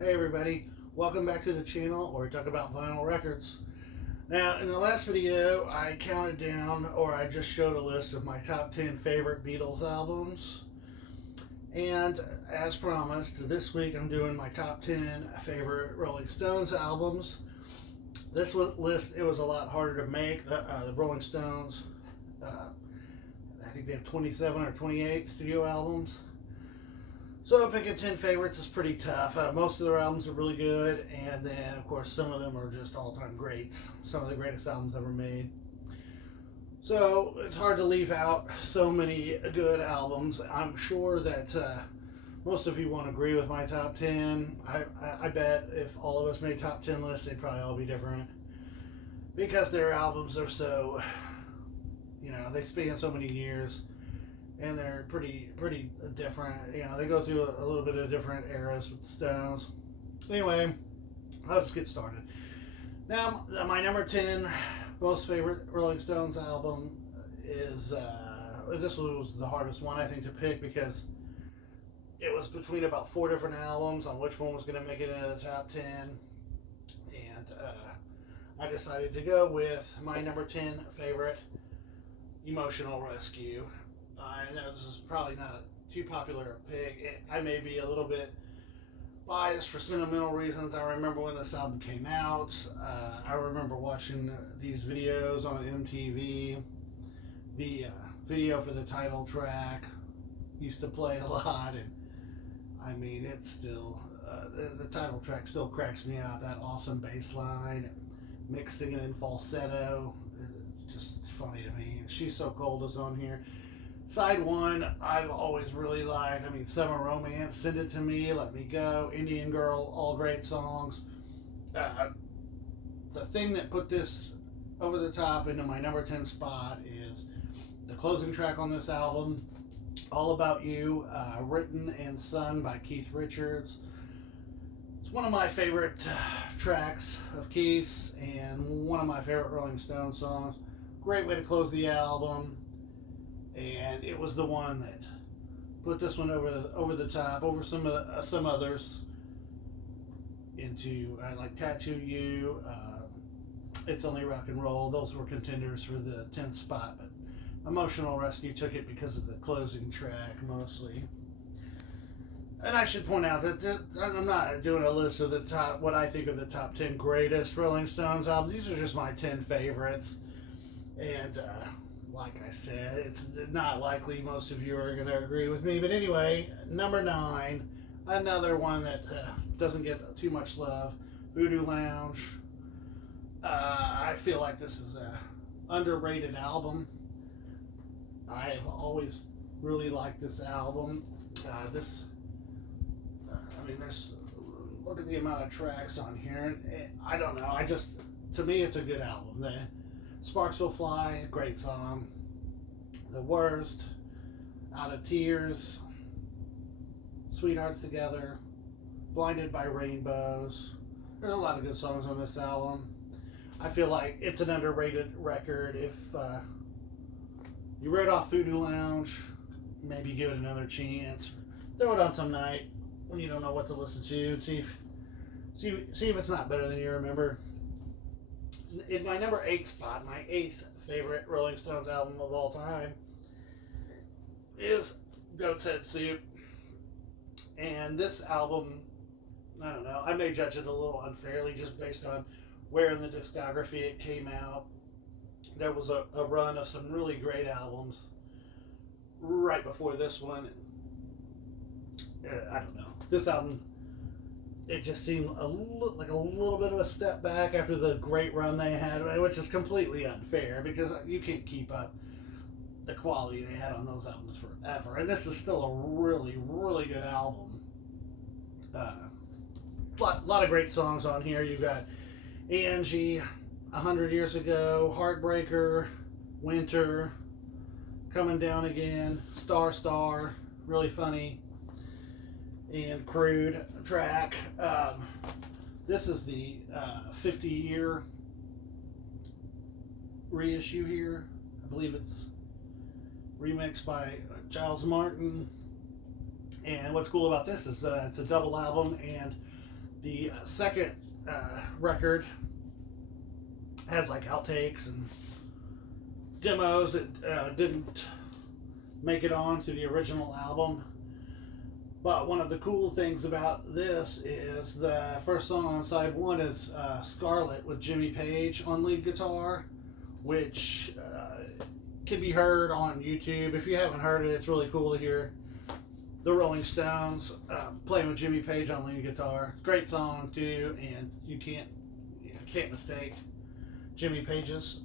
Hey everybody, welcome back to the channel where we talk about vinyl records. Now, in the last video, I counted down, or I just showed a list of my top 10 favorite Beatles albums. And as promised, this week I'm doing my top 10 favorite Rolling Stones albums. This list, it was a lot harder to make. The Rolling Stones, I think they have 27 or 28 studio albums. So picking 10 favorites is pretty tough. Most of their albums are really good, and then of course some of them are just all-time greats. Some of the greatest albums ever made. So it's hard to leave out so many good albums. I'm sure that most of you won't agree with my top 10. I bet if all of us made top 10 lists, they'd probably all be different. Because their albums are so, they span so many years and they're pretty different. They go through a little bit of different eras with the Stones. Anyway, let's get started. Now, my number 10 most favorite Rolling Stones album is this was the hardest one I think to pick because it was between about 4 different albums on which one was going to make it into the top 10, and I decided to go with my number 10 favorite, Emotional Rescue. I know this is probably not a too popular pick. I may be a little bit biased for sentimental reasons. I remember when this album came out. I remember watching these videos on MTV. The video for the title track used to play a lot, and I mean, it's still the title track still cracks me up. That awesome bass line, mixing it in falsetto, it's just funny to me. And She's So Cold is on here. Side one, I've always really liked. Summer Romance, Send It to Me, Let Me Go, Indian Girl, all great songs. The thing that put this over the top into my number 10 spot is the closing track on this album, All About You, written and sung by Keith Richards. It's one of my favorite tracks of Keith's and one of my favorite Rolling Stones songs. Great way to close the album. And it was the one that put this one over the top, over some others. Into like Tattoo You, It's Only Rock and Roll. Those were contenders for the 10th spot, but Emotional Rescue took it because of the closing track mostly. And I should point out that I'm not doing a list of the top, what I think are the top 10 greatest Rolling Stones albums. These are just my 10 favorites, and like I said, it's not likely most of you are going to agree with me. But anyway, number 9, another one that doesn't get too much love, Voodoo Lounge. I feel like this is a underrated album. I've always really liked this album. There's, look at the amount of tracks on here. And I don't know. To me, it's a good album. Sparks Will Fly, great song. The Worst, Out of Tears, Sweethearts Together, Blinded by Rainbows. There's a lot of good songs on this album. I feel like it's an underrated record. If you wrote off Voodoo Lounge, maybe give it another chance. Throw it on some night when you don't know what to listen to. See if it's not better than you remember. In my number 8 spot, my 8th favorite Rolling Stones album of all time is Goat's Head Soup. And this album, I don't know, I may judge it a little unfairly just based on where in the discography it came out. There was a run of some really great albums right before this one. I don't know. This album, it just seemed like a little bit of a step back after the great run they had, which is completely unfair because you can't keep up the quality they had on those albums forever. And this is still a really, really good album. Lot of great songs on here. You've got Angie, 100 Years Ago, Heartbreaker, Winter, Coming Down Again, Star Star, really funny, and Crude track. This is the 50-year reissue here. I believe it's remixed by Giles Martin. And what's cool about this is it's a double album, and The second record has like outtakes and demos that didn't make it on to the original album. But one of the cool things about this is the first song on side one is Scarlet with Jimmy Page on lead guitar, which can be heard on YouTube. If you haven't heard it, it's really cool to hear the Rolling Stones playing with Jimmy Page on lead guitar. Great song too, and you can't mistake Jimmy Page's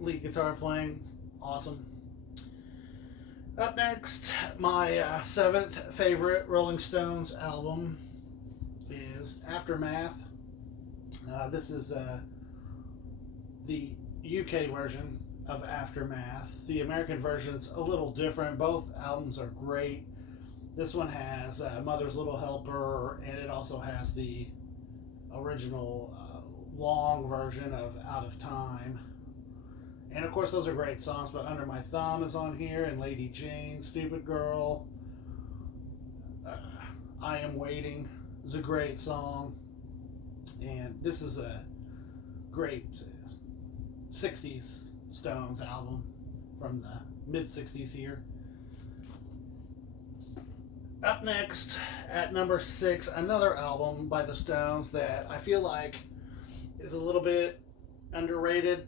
lead guitar playing. Awesome. Up next, my seventh favorite Rolling Stones album is Aftermath. This is the UK version of Aftermath. The American version's a little different. Both albums are great. This one has Mother's Little Helper, and it also has the original long version of Out of Time. And of course, those are great songs, but Under My Thumb is on here, and Lady Jane, Stupid Girl. I Am Waiting is a great song. And this is a great 60s Stones album from the mid-60s here. Up next, at number 6, another album by the Stones that I feel like is a little bit underrated.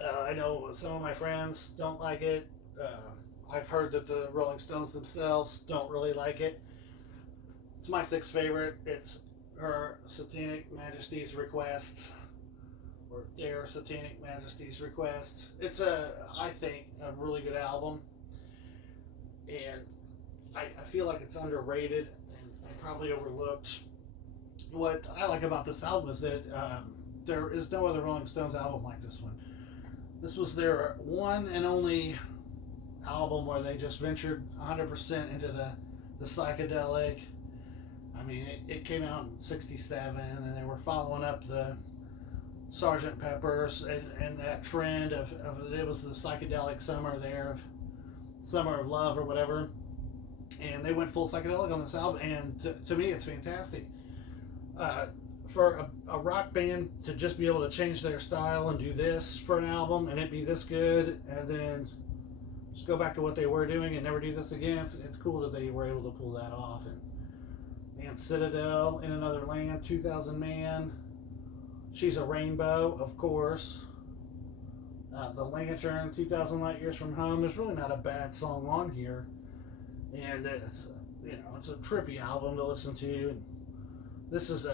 I know some of my friends don't like it. I've heard that the Rolling Stones themselves don't really like it. It's my 6th favorite. It's Her Satanic Majesty's Request, or Their Satanic Majesty's Request. It's I think, a really good album, and I feel like it's underrated and probably overlooked. What I like about this album is that there is no other Rolling Stones album like this one. This was their one and only album where they just ventured 100% into the psychedelic. I mean, it came out in '67, and they were following up the Sgt. Pepper's and that trend of it was the psychedelic summer there, of Summer of Love or whatever. And they went full psychedelic on this album, and to me, it's fantastic. For a rock band to just be able to change their style and do this for an album and it be this good, and then just go back to what they were doing and never do this again, it's cool that they were able to pull that off. And Citadel, In Another Land, 2000 Man, She's a Rainbow, of course. The Lantern, 2000 Light Years from Home. There's really not a bad song on here, and it's a trippy album to listen to. And this is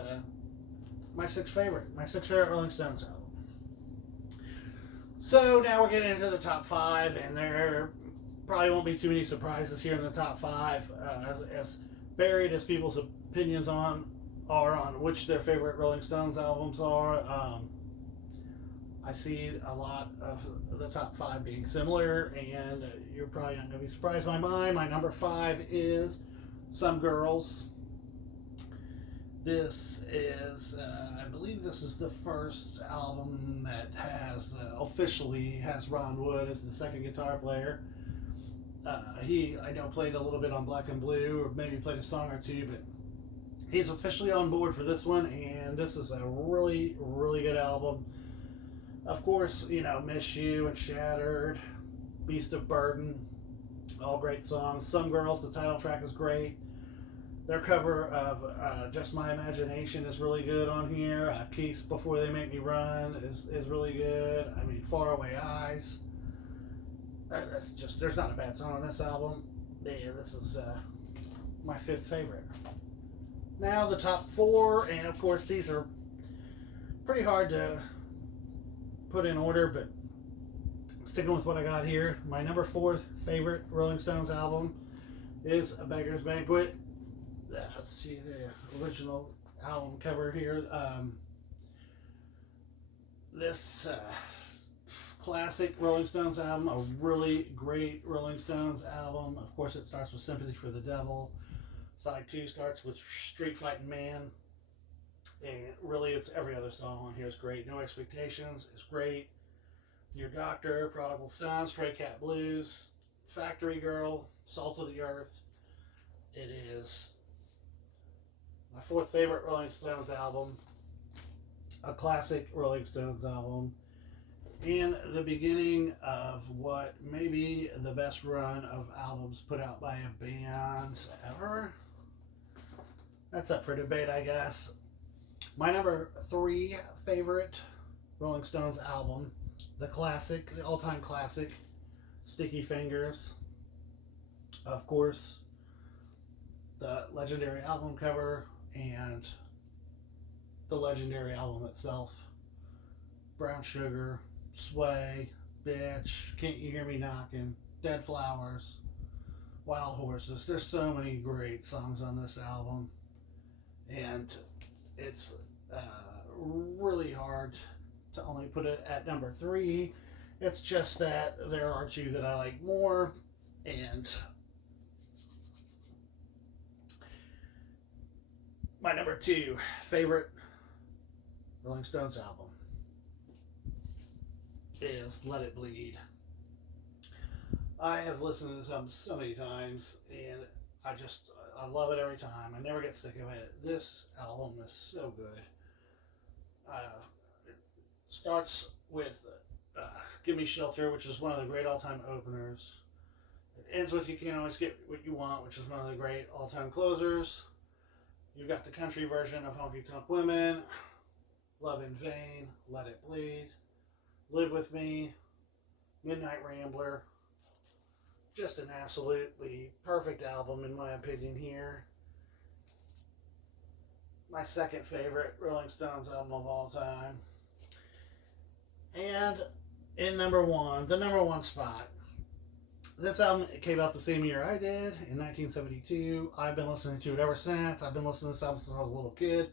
my sixth favorite Rolling Stones album. So now we're getting into the top 5, and there probably won't be too many surprises here in the top 5, as varied as people's opinions are on which their favorite Rolling Stones albums are. I see a lot of the top 5 being similar, and you're probably not going to be surprised by mine. My number 5 is Some Girls. This is, I believe this is the first album that has, officially has Ron Wood as the second guitar player. He, I know, played a little bit on Black and Blue, or maybe played a song or two, but he's officially on board for this one, and this is a really, really good album. Of course, Miss You and Shattered, Beast of Burden, all great songs. Some Girls, the title track, is great. Their cover of Just My Imagination is really good on here. Kiss, Before They Make Me Run is really good. I mean, Faraway Eyes. That's just, there's not a bad song on this album. Yeah, this is my 5th favorite. Now the top 4, and of course these are pretty hard to put in order, but sticking with what I got here, my number 4th favorite Rolling Stones album is A Beggar's Banquet. Let's see the original album cover here. This classic Rolling Stones album, a really great Rolling Stones album. Of course, it starts with Sympathy for the Devil. Side 2 starts with Street Fighting Man. And really, it's every other song on here is great. No Expectations is great. Dear Doctor, Prodigal Son, Stray Cat Blues, Factory Girl, Salt of the Earth. It is my fourth favorite Rolling Stones album, a classic Rolling Stones album, and the beginning of what may be the best run of albums put out by a band ever. That's up for debate, I guess. My number 3 favorite Rolling Stones album, the classic, the all-time classic, Sticky Fingers. Of course, the legendary album cover and the legendary album itself. Brown Sugar, Sway, Bitch, Can't You Hear Me Knocking, Dead Flowers, Wild Horses. There's so many great songs on this album, and it's really hard to only put it at number 3. It's just that there are 2 that I like more, and my number 2 favorite Rolling Stones album is Let It Bleed. I have listened to this album so many times, and I love it every time. I never get sick of it. This album is so good. It starts with Give Me Shelter, which is one of the great all-time openers. It ends with You Can't Always Get What You Want, which is one of the great all-time closers. You've got the country version of Honky Tonk Women, Love in Vain, Let It Bleed, Live With Me, Midnight Rambler. Just an absolutely perfect album in my opinion here. My second favorite Rolling Stones album of all time. And in number 1, the number 1 spot. This album came out the same year I did, in 1972. I've been listening to it ever since. I've been listening to this album since I was a little kid.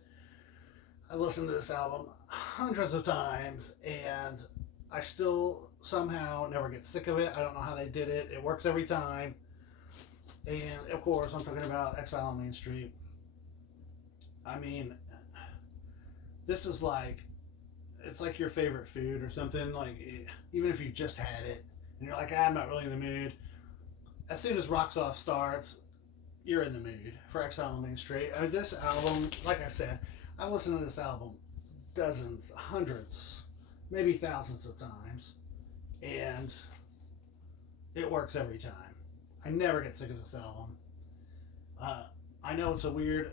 I've listened to this album hundreds of times, and I still somehow never get sick of it. I don't know how they did it. It works every time. And of course, I'm talking about Exile on Main Street. I mean, this is like, it's like your favorite food or something. Like, even if you just had it and you're like, I'm not really in the mood, as soon as Rocks Off starts, you're in the mood for Exile on Main Street. I mean, this album, like I said, I've listened to this album dozens, hundreds, maybe thousands of times, and it works every time. I never get sick of this album. I know it's a weird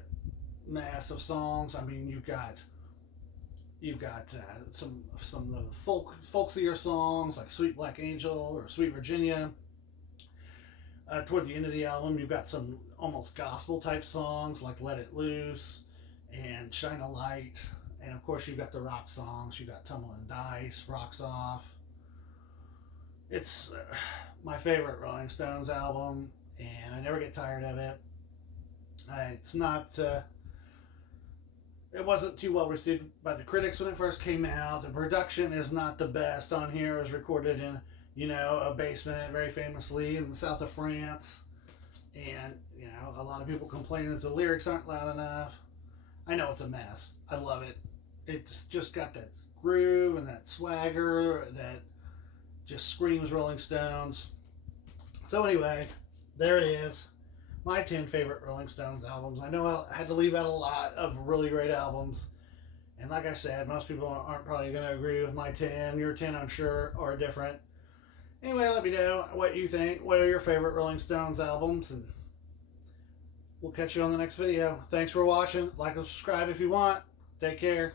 mass of songs. I mean, you've got some of the folksier songs like Sweet Black Angel or Sweet Virginia. Toward the end of the album, you've got some almost gospel type songs like Let It Loose and Shine a Light. And of course, you've got the rock songs. You've got Tumbling Dice, Rocks Off. It's my favorite Rolling Stones album, and I never get tired of it. It's not, it wasn't too well received by the critics when it first came out. The production is not the best on here. It was recorded in, a basement, very famously, in the south of France. And, a lot of people complain that the lyrics aren't loud enough. I know it's a mess. I love it. It's just got that groove and that swagger that just screams Rolling Stones. So anyway, there it is. My 10 favorite Rolling Stones albums. I know I had to leave out a lot of really great albums. And like I said, most people aren't probably going to agree with my 10. Your 10, I'm sure, are different. Anyway, let me know what you think. What are your favorite Rolling Stones albums? And we'll catch you on the next video. Thanks for watching. Like and subscribe if you want. Take care.